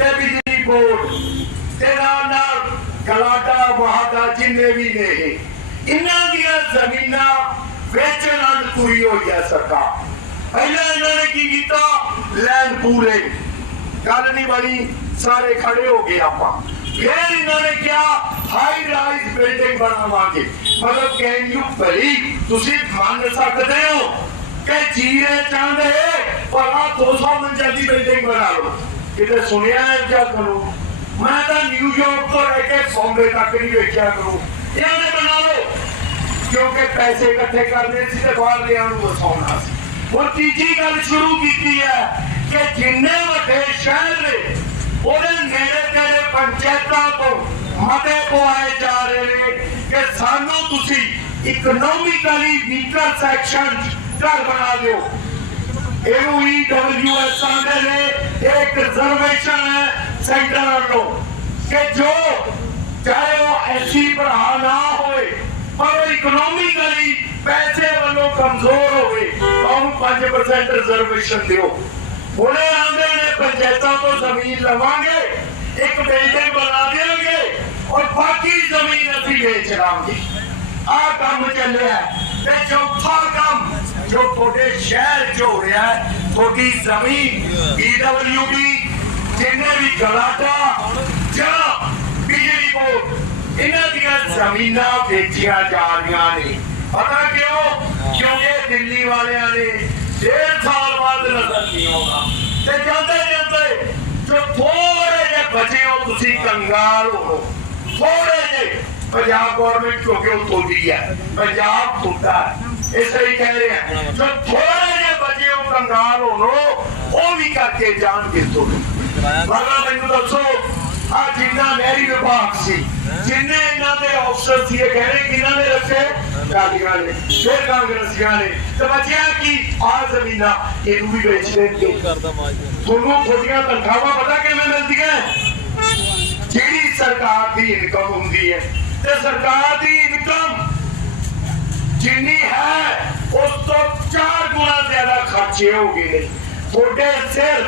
ਤੇ ਬਿਜਲੀ ਬੋਰਡ ਤੇ ਨਾਲ ਨਾਲ ਗਲਾਟਾ ਮਹਾਦਾ ਜਿੰਨੇ ਵੀ ਨੇ, ਇਹਨਾਂ ਦੀਆਂ ਜ਼ਮੀਨਾਂ ਵੇਚਣ ਨਾਲ ਤੁਰੀ ਹੋਈ ਹੈ ਸਰਕਾਰ। ਪਹਿਲਾਂ ਇਹਨਾਂ ਨੇ ਕੀ ਕੀਤਾ? ਲੈਂਡ ਪੂਰੇ। ਗੱਲ ਨਹੀਂ ਬਣੀ, ਸਾਰੇ ਖੜੇ ਹੋ ਗਏ ਆਪਾਂ। ਫਿਰ ਇਹਨਾਂ ਨੇ ਕਿਹਾ ਹਾਈ ਰਾਈਜ਼ ਬਿਲਡਿੰਗ ਬਣਾਵਾਂਗੇ। ਮਤਲਬ ਕੈਨ ਯੂ ਬਲੀ ਤੁਸੀਂ ਮੰਨ ਸਕਦੇ ਹੋ ਕਿ ਜੀਰੇ ਚਾਹੁੰਦੇ ਭਲਾ 200 ਮੰਜ਼ਿਲ ਦੀ ਬਿਲਡਿੰਗ ਬਣਾ ਲਓ। ਕਿਤੇ ਸੁਣਿਆ ਜਾਂ ਕਰੋ ਮੈਂ ਤਾਂ ਨਿਊਯਾਰਕ ਤੋਂ ਲੈ ਕੇ ਬੰਬੇ ਤੱਕ ਨਹੀਂ ਵੇਖਿਆ ਕਰੂੰ। ਇਹਨਾਂ ਨੇ ਬਣਾ ਲਓ। ਕਿਉਂਕਿ ਪੈਸੇ ਇਕੱਠੇ ਕਰਨੇ ਸੀ ਤੇ ਬਾਹਰ ਲਿਆਂ ਨੂੰ ਵਸਾਉਣਾ ਸੀ। ਹੁਣ ਤੀਜੀ ਗੱਲ ਸ਼ੁਰੂ ਕੀਤੀ ਹੈ ਕਿ ਜਿੰਨੇ ਵੱਡੇ ਸ਼ਹਿਰ ਨੇ, ਉਹਦੇ ਨੇੜੇ ਤੇੜੇ ਪੰਚਾਇਤਾਂ ਤੋਂ ਮਤੇ ਪਵਾਏ ਜਾ ਰਹੇ ਨੇ ਕਿ ਸਾਨੂੰ ਤੁਸੀਂ ਇਕਨੋਮਿਕਲੀ ਵੀਕਰ ਸੈਕਸ਼ਨ ਘਰ ਬਣਾ ਦਿਓ। ਇਹਨੂੰ ਈਡਬਲਯੂਐਸ ਆਂਦੇ ਨੇ ਇਹ ਇੱਕ ਰਿਜ਼ਰਵੇਸ਼ਨ ਹੈ ਸੈਂਟਰ ਵੱਲੋਂ ਕਿ ਜੋ ਚਾਹੇ ਉਹ ਐਸੀ ਭਰਾ ਨਾ ਹੋਏ ਪਰ ਉਹ ਇਕਨੋਮਿਕਲੀ ਪੈਸੇ ਵੱਲੋਂ ਕਮਜ਼ੋਰ ਹੋਵੇ ਤਾਂ ਉਹਨੂੰ 5% ਰਿਜ਼ਰਵੇਸ਼ਨ ਦਿਓ ਹੁਣੇ ਆਂਦੇ ਨੇ ਪੰਚਾਇਤਾਂ ਤੋਂ ਜ਼ਮੀਨ ਲਵਾਂਗੇ ਇੱਕ ਬਿਲਡਿੰਗ ਬਣਾ ਦੇਵਾਂਗੇ ਔਰ ਬਾਕੀ ਜ਼ਮੀਨ ਅਸੀਂ ਵੇਚ ਲਾਂਗੇ ਆਹ ਕੰਮ ਚੱਲਿਆ ਹੈ। ਤੇ ਚੌਥਾ ਕੰਮ ਜੋ ਤੁਹਾਡੇ ਸ਼ਹਿਰ 'ਚ ਹੋ ਰਿਹਾ ਹੈ ਤੁਹਾਡੀ ਜ਼ਮੀਨ ਈਡਬਲਯੂਡੀ ਜਿੰਨੇ ਵੀ ਗਲਾਟਾ ਜਾਂ ਬਿਜਲੀ ਬੋਰਡ ਇਹਨਾਂ ਦੀਆਂ ਜ਼ਮੀਨਾਂ ਵੇਚੀਆਂ ਜਾ ਰਹੀਆਂ ਨੇ। ਪਤਾ ਕਿਉਂ? ਕਿਉਂਕਿ ਦਿੱਲੀ ਵਾਲਿਆਂ ਨੇ ਡੇਢ ਸਾਲ ਬਾਅਦ ਨਜ਼ਰ ਨਹੀਂ ਆਉਣਾ। ਤੇ ਜਾਂਦੇ ਜਾਂਦੇ ਜੋ ਥੋੜੇ ਜਿਹੇ ਬਚੇ ਹੋ ਤੁਸੀਂ ਕੰਗਾਲ ਹੋ। ਥੋੜੇ ਜਿਹੇ ਪੰਜਾਬ ਗਵਰਨਮੈਂਟ ਕਿਉਂਕਿ ਉਹ ਤੁਹਾਡੀ ਹੈ ਪੰਜਾਬ ਤੁਹਾਡਾ ਹੈ। ਇਸ ਲਈ ਕਹਿ ਰਹੇ ਹਾਂ ਜੋ ਥੋੜੇ ਜਿਹੇ ਬਚੇ ਹੋ ਕੰਗਾਲ ਹੋ ਉਹ ਵੀ ਕਰਕੇ ਜਾਣਗੇ ਤੁਹਾਨੂੰ ਮਗਰ ਮੈਨੂੰ ਦੱਸੋ ਆ ਜਿੰਨਾ ਨਹਿਰੀ ਵਿਭਾਗ ਸੀ ਜਿੰਨੇ ਇਹਨਾਂ ਦੇ ਅਫਸਰ ਸੀ ਇਹ ਕਹਿ ਰਹੇ ਕਿਹਨਾਂ ਨੇ ਰੱਖੇ ਕਾਲੀਆਂ ਨੇ ਫਿਰ ਕਾਂਗਰਸੀਆਂ ਨੇ ਤੇ ਬਚਿਆ ਕੀ ਆ ਜ਼ਮੀਨਾਂ ਇਹਨੂੰ ਵੀ ਵੇਚ ਦੇਣਗੇ ਤੁਹਾਨੂੰ ਤੁਹਾਡੀਆਂ ਤਨਖਾਹਾਂ ਪਤਾ ਕਿਵੇਂ ਮਿਲਦੀਆਂ ਜਿਹੜੀ ਸਰਕਾਰ ਦੀ ਇਨਕਮ ਹੁੰਦੀ ਹੈ ਤੇ ਸਰਕਾਰ ਦੀ ਇਨਕਮ ਜਿੰਨੀ ਹੈ, ਉਸ ਤੋਂ 4 ਗੁਣਾ ਜ਼ਿਆਦਾ ਖਰਚੇ ਹੋ ਗਏ। ਨੇ ਤੁਹਾਡੇ ਸਿਰ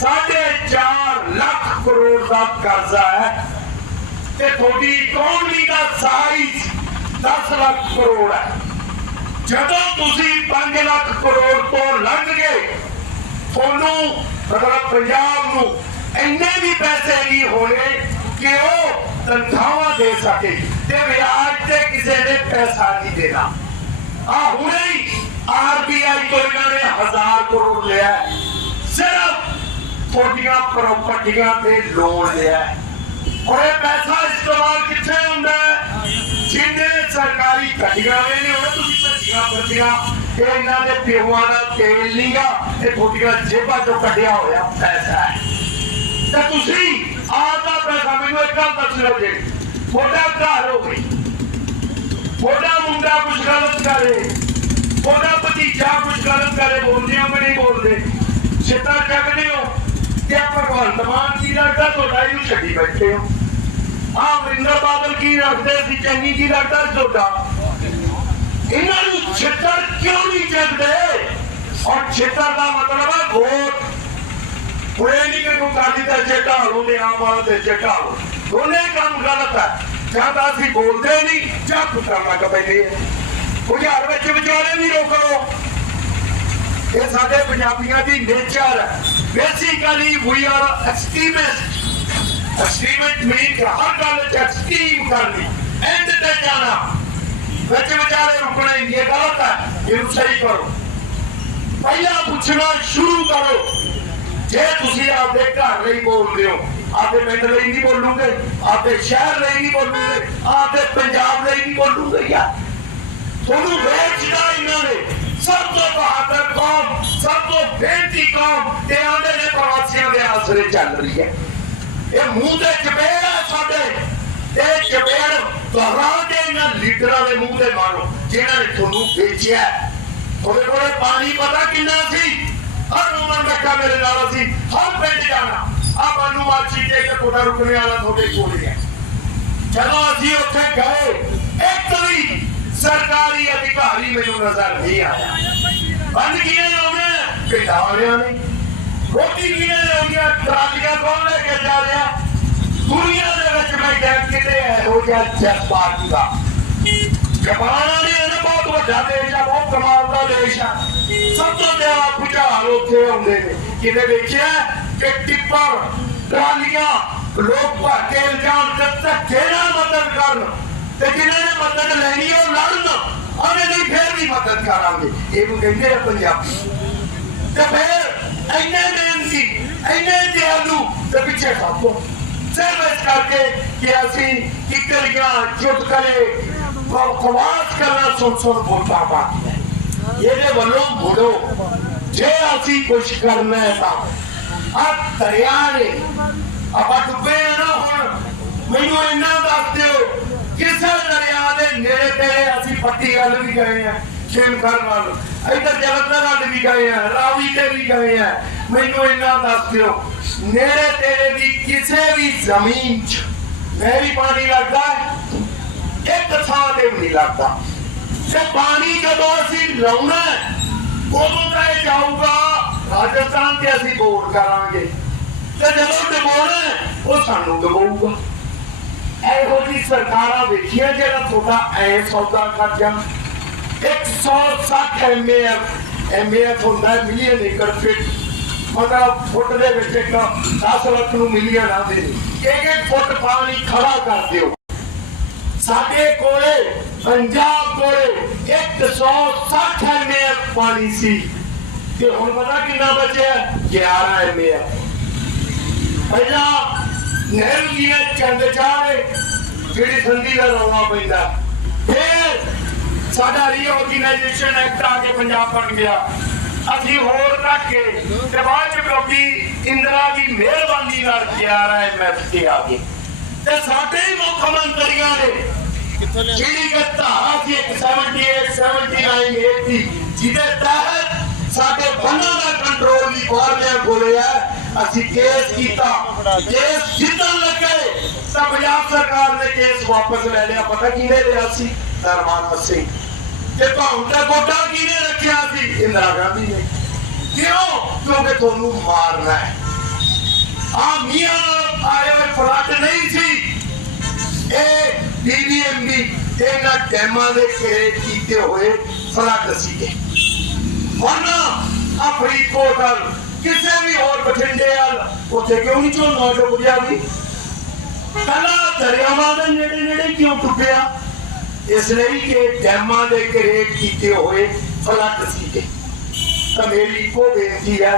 4.5 ਲੱਖ ਕਰੋੜ ਦਾ ਕਰਜ਼ਾ ਹੈ ਤੇ ਤੁਹਾਡੀ ਇਕਨੋਮੀ ਦਾ ਸਾਈਜ਼ 10 ਲੱਖ ਕਰੋੜ ਹੈ। ਜਦੋਂ ਤੁਸੀਂ 5 ਲੱਖ ਕਰੋੜ ਤੋਂ ਲੰਘ ਗਏ, ਤੁਹਾਨੂੰ ਮਤਲਬ ਪੰਜਾਬ ਨੂੰ ਇੰਨੇ ਵੀ ਪੈਸੇ ਨਹੀਂ ਹੋਣੇ ਕਿ ਉਹ ਤਨਖਾਹਾਂ ਦੇ ਸਕੇ ਤੇ ਵਿਆਜ ਤੇ ਕਿਸੇ ਨੇ ਪੈਸਾ ਨਹੀਂ ਦੇਣਾ। ਆ ਹੁਣੇ ਹੀ ਆਰਬੀਆਈ ਤੋਂ ਇਹਨਾਂ ਨੇ 1000 ਕਰੋੜ ਲਿਆ। ਸਿਰਫ ਤੁਹਾਡੀਆਂ ਪ੍ਰਾਪਰਟੀਆਂ ਤੇ ਲੋਨ ਲਿਆ। ਔਰ ਇਹ ਪੈਸਾ ਇਸਤੇਮਾਲ ਕਿੱਥੇ ਹੁੰਦਾ ਜਿੰਨੇ ਸਰਕਾਰੀ ਗੱਡੀਆਂ ਨੇ ਨੇ ਤੁਸੀਂ ਭੱਜੀਆਂ ਫਿਰਦੀਆਂ। ਇਹ ਇਹਨਾਂ ਦੇ ਪਿਓਾਂ ਦਾ ਤੇਲ ਨਹੀਂਗਾ ਇਹ ਤੁਹਾਡੀਆਂ ਜੇਬਾਂ ਚੋਂ ਕੱਢਿਆ ਹੋਇਆ ਪੈਸਾ ਹੈ। ਤੇ ਤੁਸੀਂ ਆਪ ਦਾ ਪੈਸਾ ਮੈਨੂੰ ਇੱਕ ਗੱਲ ਦੱਸ ਲਓ ਜੀ। ਤੁਹਾਡਾ ਘਰ ਹੋਵੇ ਤੁਹਾਡਾ ਮੁੰਡਾ ਕੁਝ ਗਲਤ ਕਰੇ ਤੁਹਾਡਾ ਭਤੀਜਾ ਕੁਝ ਗਲਤ ਕਰੇ ਬੋਲਦੇ ਹੋ ਕਿ ਨਹੀਂ ਬੋਲਦੇ। ਸਿੱਧਾ ਚੱਕਦੇ ਹੋ ਕਿ ਭਗਵੰਤ ਮਾਨ ਕੀ ਲੱਗਦਾ ਤੁਹਾਡਾ ਇਹਨੂੰ ਛੱਡੀ ਬੈਠੇ ਹੋ। ਆ ਅਮਰਿੰਦਰ ਬਾਦਲ ਕੀ ਰੱਖਦੇ ਸੀ ਚੰਗੀ ਕੀ ਲੱਗਦਾ ਤੁਹਾਡਾ। ਇਹਨਾਂ ਨੂੰ ਛਿੱਤਰ ਕਿਉਂ ਨਹੀਂ ਚੱਕਦੇ? ਔਰ ਛਿੱਤਰ ਦਾ ਮਤਲਬ ਹੈ ਵੋਟ। ਕੋਈ ਨਹੀਂ ਕਿ ਤੂੰ ਕਾਲੀ ਦਾ ਚੇਟਾ ਹੋ ਤੇ ਆਮ ਵਾਲਾ ਤੇ ਚੇਟਾ ਹੋ ਦੋਨੇ ਕੰਮ ਗਲਤ ਹੈ। ਜਾਂ ਤਾਂ ਅਸੀਂ ਬੋਲਦੇ ਨਹੀਂ, ਜਾਂ ਕੁੱਟਣ ਲੱਗ ਆ। ਬੁਝਾਰ ਵਿੱਚ ਵਿਚਾਰੇ ਵੀ ਰੋਕੋ ਇਹ ਸਾਡੇ ਪੰਜਾਬੀਆਂ ਦੀ ਨੇਚਰ ਹੈ। Basically we are extremist extremist mean ਹਰ ਗੱਲ ਚ ਐਕਸਟ੍ਰੀਮ ਕਰਨੀ। ਐਂਡ ਤੇ ਜਾਣਾ। ਵਿੱਚ ਵਿਚਾਰੇ ਰੁਕਣਾ ਹੀ ਨਹੀਂ ਗਲਤ ਹੈ। ਇਹਨੂੰ ਸਹੀ ਕਰੋ। ਪਹਿਲਾਂ ਪੁੱਛਣਾ ਸ਼ੁਰੂ ਕਰੋ। ਜੇ ਤੁਸੀਂ ਆਪਦੇ ਘਰ ਲਈ ਬੋਲਦੇ ਹੋ ਆਪਦੇ ਪਿੰਡ ਲਈ ਨਹੀਂ ਬੋਲੂਗੇ, ਆਪਦੇ ਸ਼ਹਿਰ ਲਈ ਨਹੀਂ ਬੋਲੂਗੇ, ਆਪਦੇ ਪੰਜਾਬ ਲਈ ਨਹੀਂ ਬੋਲੂਗੇ ਯਾਰ। ਤੁਹਾਨੂੰ ਵੇਚਦਾ ਇਹਨਾਂ ਨੇ। ਸਭ ਤੋਂ ਬਹਾਦਰ ਕੌਮ, ਸਭ ਤੋਂ ਬੇਨਤੀ ਕੌਮ ਤੇ ਆਂਦੇ ਨੇ ਪ੍ਰਵਾਸੀਆਂ ਦੇ ਆਸਰੇ ਚੱਲ ਰਹੀ ਹੈ। ਇਹ ਮੂੰਹ ਤੇ ਚਪੇੜ ਹੈ ਸਾਡੇ। ਇਹ ਚਪੇੜ ਦੁਹਰਾ ਕੇ ਇਹਨਾਂ ਲੀਡਰਾਂ ਦੇ ਮੂੰਹ ਤੇ ਮਾਰੋ, ਜਿਨ੍ਹਾਂ ਨੇ ਤੁਹਾਨੂੰ ਵੇਚਿਆ। ਤੁਹਾਡੇ ਕੋਲੇ ਪਾਣੀ ਪਤਾ ਕਿੰਨਾ ਸੀ? ਹਰ ਉਮਰ ਬੱਚਾ ਮੇਰੇ کوٹا رکنے والا تھوڑے کول ہے چلو اسی اوتھے گئے ایک بھی سرکاری ادھکاری مینوں نظر نہیں آیا بند کیے جاوے پیٹا والیاں نے روٹی کیے جاوے ٹرالیاں کون لے کے جا رہا دنیا دے وچ میں ڈیٹ کتے ہے ہو گیا جپان دا جپان نے بہت بڑا دیش بہت کمال دا سب تو زیادہ بجا ہوتے ہوندے نے کنے ویکھیا کہ ٹپر ਟਰਾਲੀਆਂ ਲੋਕ ਭਰ ਕੇ ਇਲਜ਼ਾਮ ਤੇ ਧੱਕੇ ਨਾਲ ਮਦਦ ਕਰਨ ਤੇ ਜਿਨ੍ਹਾਂ ਨੇ ਮਦਦ ਲੈਣੀ ਉਹ ਲੜਨ। ਉਹਨੇ ਨਹੀਂ ਫੇਰ ਵੀ ਮਦਦ ਕਰਾਂਗੇ। ਇਹਨੂੰ ਕਹਿੰਦੇ ਆ ਪੰਜਾਬੀ। ਤੇ ਫਿਰ ਇੰਨੇ ਬੇਨਤੀ ਇੰਨੇ ਦਿਆਲੂ ਤੇ ਪਿੱਛੇ ਖਾਪੋ ਸਿਰਫ ਇਸ ਕਰਕੇ ਕਿ ਅਸੀਂ ਇਕਲੀਆਂ ਚੁਟਕਲੇ ਖਵਾਸ ਕਰਨਾ ਸੁਣ ਸੁਣ ਵੋਟਾਂ ਪਾਉਂਦੇ ਇਹਦੇ ਵੱਲੋਂ ਮੁੜੋ ਜੇ ਅਸੀਂ ਕੁਝ ਕਰਨਾ ਹੈ ਤਾਂ ਆ ਦਰਿਆ ਨੇ ਆਪਾਂ ਡੁੱਬੇ ਨਾ ਹੁਣ। ਮੈਨੂੰ ਇੰਨਾ ਦੱਸ ਦਿਓ, ਕਿਸੇ ਦਰਿਆ ਦੇ ਨੇੜੇ ਤੇੜੇ ਅਸੀਂ ਪੱਟੀ ਗੱਲ ਵੀ ਗਏ ਆ ਸ਼ੇਮਕਰ ਵੱਲ। ਇੱਧਰ ਜਲੰਧਰ ਵੱਲ ਵੀ ਗਏ ਆ, ਰਾਵੀ ਤੇ ਵੀ ਗਏ ਆ। ਮੈਨੂੰ ਇੰਨਾ ਦੱਸ ਦਿਓ, ਨੇੜੇ ਤੇਰੇ ਦੀ ਕਿਸੇ ਵੀ ਜ਼ਮੀਨ 'ਚ ਨਹਿਰੀ ਪਾਣੀ ਲੱਗਦਾ ਹੈ ਇੱਕ ਥਾਂ ਤੇ ਵੀ ਨਹੀਂ ਲੱਗਦਾ। ਤੇ ਪਾਣੀ ਜਦੋਂ ਅਸੀਂ ਲਾਉਣਾ ਅਸੀਂ ਕਰਾਂਗੇ। ਤੇ ਜਦੋਂ ਡਬੋਣਾ ਉਹ ਸਾਨੂੰ ਡਬੋਊਗਾ ਇਹੋ ਜੀ ਸਰਕਾਰਾਂ ਵੇਖੀਆਂ ਜਿਹੜਾ ਤੁਹਾਡਾ ਐ ਸੌਦਾ ਕਰ 160 ਐਮਏਐਫ ਐਮਏਐਫ ਹੁੰਦਾ ਮਿਲੀਅਨ ਏਕੜ ਫਿਟ ਮਤਲਬ ਫੁੱਟ ਦੇ ਵਿੱਚ ਇੱਕ 10 ਲੱਖ ਨੂੰ ਮਿਲੀਅਨ ਆਉਂਦੇ ਨੇ। ਇੱਕ ਇੱਕ ਫੁੱਟ ਪਾਣੀ ਖੜਾ ਕਰ ਦਿਓ। ਸਾਡੇ ਕੋਲੇ, ਪੰਜਾਬ ਕੋਲੇ 160 ਐਮਏਐਫ ਪਾਣੀ ਸੀ। ਤੇ ਹੁਣ ਪਤਾ ਕਿੰਨਾ ਬਚਿਆ? 11 ਐਮਏਐਫ ਪਹਿਲਾਂ ਨਹਿਰੂ ਜੀ ਨੇ ਚੰਦ ਚਾੜੇ ਜਿਹੜੀ ਸੰਧੀ ਦਾ ਰੌਲਾ ਪੈਂਦਾ। ਫਿਰ ਸਾਡਾ ਰੀਆਰਗੇਨਾਈਜੇਸ਼ਨ ਐਕਟ ਆ ਕੇ ਪੰਜਾਬ ਬਣ ਗਿਆ। ਅਸੀਂ ਹੋਰ ਰੱਖ ਕੇ ਤੇ ਬਾਅਦ ਚ ਲੋਕੀ ਇੰਦਰਾ ਦੀ ਮਿਹਰਬਾਨੀ ਨਾਲ 11 ਐਮਐਫ ਤੇ ਆ ਗਏ। ਤੇ ਸਾਡੇ ਹੀ ਮੁੱਖ ਮੰਤਰੀਆਂ ਨੇ ਜਿਹੜੀ ਕਿ ਧਾਰਾ ਸੀ 178 79 80 ਜਿਹਦੇ ਤਹਿਤ ਸਾਡੇ ਬੰਨਾਂ ਦਾ ਕੰਟਰੋਲ ਵੀ ਬਾਹਰਲਿਆਂ ਕੋਲੇ ਹੈ। ਅਸੀਂ ਕੇਸ ਕੀਤਾ। ਕੇਸ ਜਿੱਤਣ ਲੱਗੇ, ਤਾਂ ਪੰਜਾਬ ਸਰਕਾਰ ਨੇ ਕੇਸ ਵਾਪਸ ਲੈ ਲਿਆ। ਪਤਾ ਕਿਹਨੇ ਲਿਆ ਸੀ? ਦਰਮਾਨ ਸਿੰਘ ਤੇ ਭਾਉ ਦਾ ਗੋਡਾ ਕਿਹਨੇ ਰੱਖਿਆ ਸੀ? ਇੰਦਰਾ ਗਾਂਧੀ ਨੇ। ਕਿਉਂ? ਕਿਉਂਕਿ ਤੁਹਾਨੂੰ ਮਾਰਨਾ ਹੈ। ਆ ਮੀਆਂ ਆਏ ਹੋਏ ਫਲੱਡ ਨਹੀਂ ਸੀ। ਇਹ ਬੀਬੀਐਮਬੀ ਇਹਨਾਂ ਡੈਮਾਂ ਦੇ ਘੇਰੇ ਕੀਤੇ ਹੋਏ ਫਲੱਡ ਸੀਗੇ। ਹੁਣ ਆ ਫਰੀਦਕੋਟ ਵੱਲ ਕਿਸੇ ਵੀ ਹੋਰ ਬਠਿੰਡੇ ਵੱਲ ਉੱਥੇ ਕਿਉਂ ਨਹੀਂ ਝੋਨਾ ਡੁੱਬਿਆ ਵੀ ਕੱਲਾ ਦਰਿਆਵਾਂ ਦੇ ਨੇੜੇ ਨੇੜੇ ਕਿਉਂ ਡੁੱਬਿਆ ਇਸ ਲਈ ਕਿ ਡੈਮਾਂ ਦੇ ਘੇਰੇ ਕੀਤੇ ਹੋਏ ਫਲੱਡ ਸੀਗੇ ਤਾਂ ਮੇਰੀ ਇੱਕੋ ਬੇਨਤੀ ਹੈ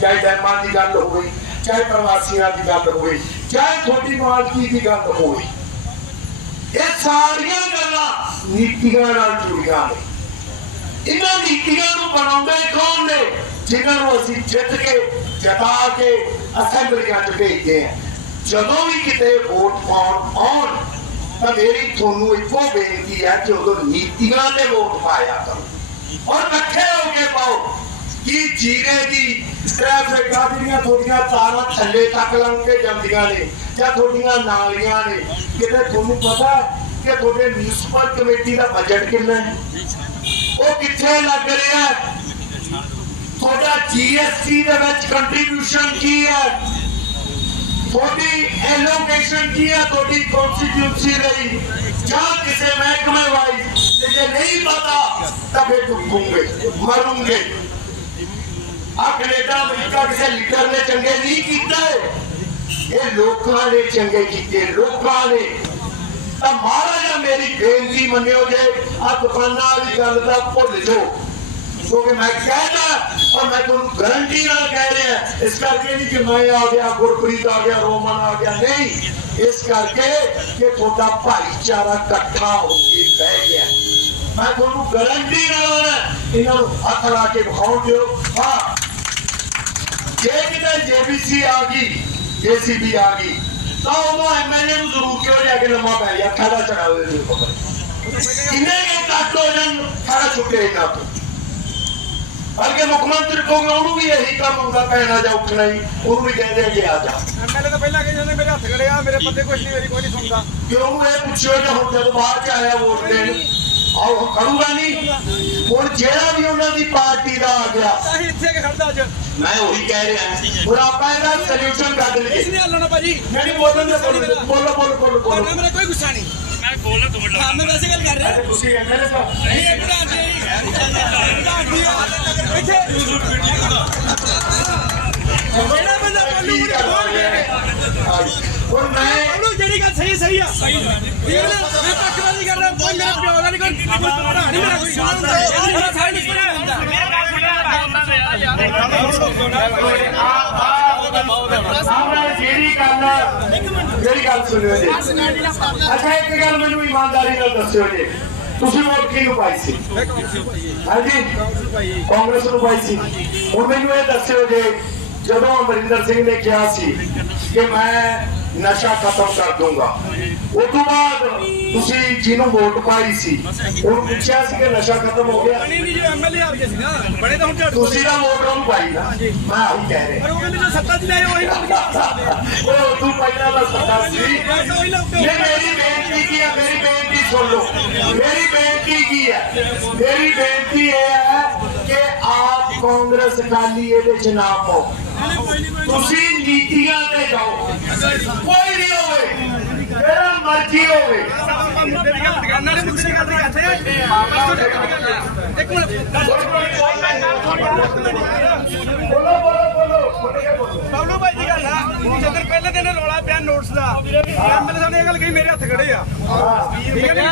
ਚਾਹੇ ਡੈਮਾਂ ਦੀ ਗੱਲ ਹੋਵੇ ਚਾਹੇ ਪ੍ਰਵਾਸੀਆਂ ਦੀ ਗੱਲ ਹੋਵੇ ਚਾਹੇ ਤੁਹਾਡੀ ਮਾਲਕੀ ਦੀ ਗੱਲ ਹੋਵੇ ਇਹ ਸਾਰੀਆਂ ਗੱਲਾਂ ਨੀਤੀਆਂ ਨਾਲ ਜੁੜੀਆਂ ਨੇ ਇਹਨਾਂ ਨੀਤੀਆਂ ਨੂੰ ਬਣਾਉਂਦੇ ਕੌਣ ਨੇ? ਜਿਨ੍ਹਾਂ ਨੂੰ ਅਸੀਂ ਜਿੱਤ ਕੇ, ਜਤਾ ਕੇ, ਅਸੈਂਬਲੀਆਂ 'ਚ ਭੇਜਦੇ ਹਾਂ। ਜਦੋਂ ਵੀ ਕਿਤੇ ਵੋਟ ਪਾਉਣ ਆਉਣ, ਤਾਂ ਮੇਰੀ ਤੁਹਾਨੂੰ ਇੱਕੋ ਬੇਨਤੀ ਹੈ ਕਿ ਉਦੋਂ ਨੀਤੀਆਂ ਤੇ ਵੋਟ ਪਾਇਆ ਕਰੋ। ਔਰ ਇਕੱਠੇ ਹੋ ਕੇ ਪਾਓ ਕਿ ਜੀਰੇ ਦੀ ਟ੍ਰੈਫਿਕ ਦੀਆਂ ਤੁਹਾਡੀਆਂ ਤਾਰਾਂ ਥੱਲੇ ਤੱਕ ਲੰਘ ਕੇ ਜਾਂਦੀਆਂ ਨੇ ਜਾਂ ਤੁਹਾਡੀਆਂ ਨਾਲੀਆਂ ਨੇ, ਕਿਤੇ ਤੁਹਾਨੂੰ ਪਤਾ ਕਿ ਤੁਹਾਡੇ ਮਿਊਨਿਸਪਲ ਕਮੇਟੀ ਦਾ ਬਜਟ ਕਿੰਨਾ ਹੈ? ਉਹ ਕਿੱਥੇ ਲੱਗ ਰਿਹਾ ਹੈ ਤੁਹਾਡਾ ਜੀਐਸਟੀ ਦੇ ਵਿੱਚ ਕੰਟਰੀਬਿਊਸ਼ਨ ਕੀ ਹੈ ਤੁਹਾਡੀ ਐਲੋਕੇਸ਼ਨ ਕੀ ਹੈ ਤੁਹਾਡੀ ਕਨਸਟੀਟਿਊਂਸੀ ਲਈ ਜਾਂ ਕਿਸੇ ਮਹਿਕਮੇ ਵਾਈਜ਼ ਤੇ ਜੇ ਨਹੀਂ ਪਤਾ ਤਾਂ ਫਿਰ ਡੁੱਬੋਗੇ ਮਰੋਗੇ ਆ ਕੈਨੇਡਾ ਅਮਰੀਕਾ ਕਿਸੇ ਲੀਡਰ ਨੇ ਚੰਗੇ ਨਹੀਂ ਕੀਤੇ ਇਹ ਲੋਕਾਂ ਨੇ ਚੰਗੇ ਕੀਤੇ ਲੋਕਾਂ ਨੇ ਤਾਂ ਮਹਾਰਾਜਾ ਮੇਰੀ ਬੇਨਤੀ ਮੰਨਿਓ ਜੇ ਆ ਦੁਕਾਨਾਂ ਵਾਲੀ ਗੱਲ ਦਾ ਭੁੱਲ ਜਾਓ। ਕਿਉਂਕਿ ਮੈਂ ਕਹਿਦਾ ਔਰ ਮੈਂ ਤੁਹਾਨੂੰ ਗਰੰਟੀ ਨਾਲ ਕਹਿ ਰਿਹਾ, ਇਸ ਕਰਕੇ ਨਹੀਂ ਕਿ ਮੈਂ ਆ ਗਿਆ, ਗੁਰਪ੍ਰੀਤ ਆ ਗਿਆ, ਰੋਮਨ ਆ ਗਿਆ, ਨਹੀਂ। ਇਸ ਕਰਕੇ ਕਿ ਤੁਹਾਡਾ ਭਾਈਚਾਰਾ ਇਕੱਠਾ ਹੋ ਕੇ ਬਹਿ ਗਿਆ। ਮੈਂ ਤੁਹਾਨੂੰ ਗਰੰਟੀ ਨਾਲ ਇਹਨਾਂ ਨੂੰ ਹੱਥ ਲਾ ਕੇ ਵਿਖਾਉਣ ਦਿਓ। ਹਾਂ। ਜੇ ਕਿਤੇ ਜੇਬੀਸੀ ਆ ਗਈ, ਜੇਸੀਬੀ ਆ ਗਈ ਤਾਂ ਉਹ ਐਮਐਲਏ ਨੂੰ ਜ਼ਰੂਰ ਕਿਉਂ ਜਾ ਕੇ ਲੰਮਾ ਪੈ ਗਿਆ ਖਾਦਾ ਚੜਾਵੇ ਦੇ ਕਿੰਨੇ ਕੇ ਕੱਟ ਹੋ ਜਾਣ ਖਾਦਾ ਛੁੱਟੇ ਇਹਨਾਂ ਤੋਂ ਬਲਕਿ ਮੁੱਖ ਮੰਤਰੀ ਕੋਲ ਉਹਨੂੰ ਵੀ ਇਹੀ ਕੰਮ ਹੁੰਦਾ ਪੈਣਾ ਜਾਂ ਉੱਠਣਾ ਹੀ ਉਹਨੂੰ ਵੀ ਕਹਿੰਦੇ ਆ ਕਿ ਆ ਜਾ। ਐਮਐਲਏ ਤਾਂ ਪਹਿਲਾਂ ਕਹੀ ਜਾਂਦੇ ਮੇਰੇ ਹੱਥ ਖੜੇ ਆ ਮੇਰੇ ਬੰਦੇ ਕੁਛ ਨਹੀਂ ਮੇਰੀ ਕੋਈ ਨਹੀਂ ਸੁਣਦਾ। ਕਿ ਉਹਨੂੰ ਇਹ ਪੁੱਛਿਓ ਕਿ ਹੁਣ ਜਦੋਂ ਬਾਅਦ ਚ ਆਇਆ ਵੋਟ ਦੇਣ। ਆਓ ਉਹ ਕਰੂਗਾ ਨਹੀਂ ਹੁਣ ਜਿਹੜਾ ਵੀ ਉਹਨਾਂ ਦੀ ਪਾਰਟੀ ਦਾ ਆ ਗਿਆ। ਅਸੀਂ ਇੱਥੇ ਕੇ ਖੜਦਾ ਅੱਜ। ਮੈਂ ਉਹੀ ਕਹਿ ਰਿਹਾ। ਹੁਣ ਆਪਾਂ ਇਹਦਾ ਸੋਲੂਸ਼ਨ ਕੱਢ ਲਈਏ। ਇਸ ਨੇ ਹੱਲਣਾ ਭਾਜੀ। ਨਹੀਂ ਬੋਲਣ ਦੇ ਬੋਲੋ ਬੋਲੋ ਬੋਲੋ ਬੋਲੋ ਤੁਹਾਡਾ ਮੇਰਾ ਕੋਈ ਗੁੱਸਾ ਨਹੀਂ। ਮੈਂ ਬੋਲਣਾ ਮਿੰਟ ਹਾਂ ਮੈਂ ਵੈਸੇ ਗੱਲ ਕਰ ਰਿਹਾ। ਤੁਸੀਂ ਐਮਐਲਏ ਸਾਹਿਬ। ਇਹ ਪ੍ਰਧਾਨ ਜੀ ਇੱਥੇ। ਜਿਹੜਾ ਬੰਦਾ ਬੋਲੂ ਮੁਰੇ ਬੋਲਗੇ ਹੁਣ ਮੈਂ ਉਹਨੂੰ ਜਿਹੜੀ ਗੱਲ ਸਹੀ ਸਹੀ ਆ। ਸਹੀ ਨਾ ਮੈਂ ਪੱਕਵਾਦੀ ਜਿਹੜੀ ਗੱਲ ਜਿਹੜੀ ਗੱਲ ਸੁਣਿਓ ਜੀ ਅੱਛਾ ਇੱਕ ਗੱਲ ਮੈਨੂੰ ਇਮਾਨਦਾਰੀ ਨਾਲ ਦੱਸਿਓ ਜੀ ਤੁਸੀਂ ਵੋਟ ਕਿਹਨੂੰ ਪਾਈ ਸੀ ਹਾਂਜੀ ਕਾਂਗਰਸ ਨੂੰ ਪਾਈ ਸੀ ਹੁਣ ਮੈਨੂੰ ਇਹ ਦੱਸਿਓ ਜੀ ਜਦੋਂ ਅਮਰਿੰਦਰ ਸਿੰਘ ਨੇ ਕਿਹਾ ਸੀ ਕਿ ਮੈਂ ਨਸ਼ਾ ਖਤਮ ਕਰ ਦੂੰਗਾ ਉਸ ਤੋਂ ਬਾਅਦ ਤੁਸੀਂ ਜਿਹਨੂੰ ਵੋਟ ਪਾਈ ਸੀ ਉਹਨੂੰ ਪੁੱਛਿਆ ਸੀ ਕਿ ਨਸ਼ਾ ਖਤਮ ਹੋ ਗਿਆ। ਨਹੀਂ ਨਹੀਂ ਜੋ ਐਮਐਲਏ ਆ ਗਏ ਸੀ ਨਾ। ਬੜੇ ਤਾਂ ਹੁਣ ਝੜ ਤੁਸੀਂ ਤਾਂ ਵੋਟ ਉਹਨੂੰ ਪਾਈ ਨਾ। ਮੈਂ ਆਹੀ ਕਹਿ ਰਿਹਾ। ਪਰ ਉਹ ਕਹਿੰਦੇ ਜੋ ਸੱਤਾ ਚ ਲਿਆਏ ਉਹੀ ਕੰਮ ਉਹ ਤੂੰ ਪਹਿਲਾਂ ਦਾ ਸੱਤਾ ਸੀ। ਉਹੀ ਇਹ ਮੇਰੀ ਬੇਨਤੀ ਕੀ ਹੈ? ਮੇਰੀ ਬੇਨਤੀ ਸੁਣ ਲਓ। ਮੇਰੀ ਬੇਨਤੀ ਕੀ ਹੈ? ਮੇਰੀ ਬੇਨਤੀ ਇਹ ਹੈ ਕਿ ਆਪ ਕਾਂਗਰਸ ਅਕਾਲੀ ਇਹਦੇ ਚ ਨਾ ਪਾਓ। ਤੁਸੀਂ ਨੀਤੀਆਂ ਤੇ ਜਾਓ। ਕੋਈ ਨਹੀਂ ਹੋਵੇ। ਜਿਹੜਾ ਮਰਜ਼ੀ ਹੋਵੇ। ਬੋਲੋ ਬੋਲੋ ਬਬਲੂ ਭਾਈ ਦੀ ਗੱਲ ਆ। ਜਦੋਂ ਪਹਿਲੇ ਦਿਨ ਰੌਲਾ ਪਿਆ ਨੋਟਸ ਦਾ ਐਮਐਲਏ ਸਾਹਿਬ ਨੇ ਇਹ ਗੱਲ ਕਹੀ ਮੇਰੇ ਹੱਥ ਖੜੇ ਆ। ਠੀਕ ਹੈ?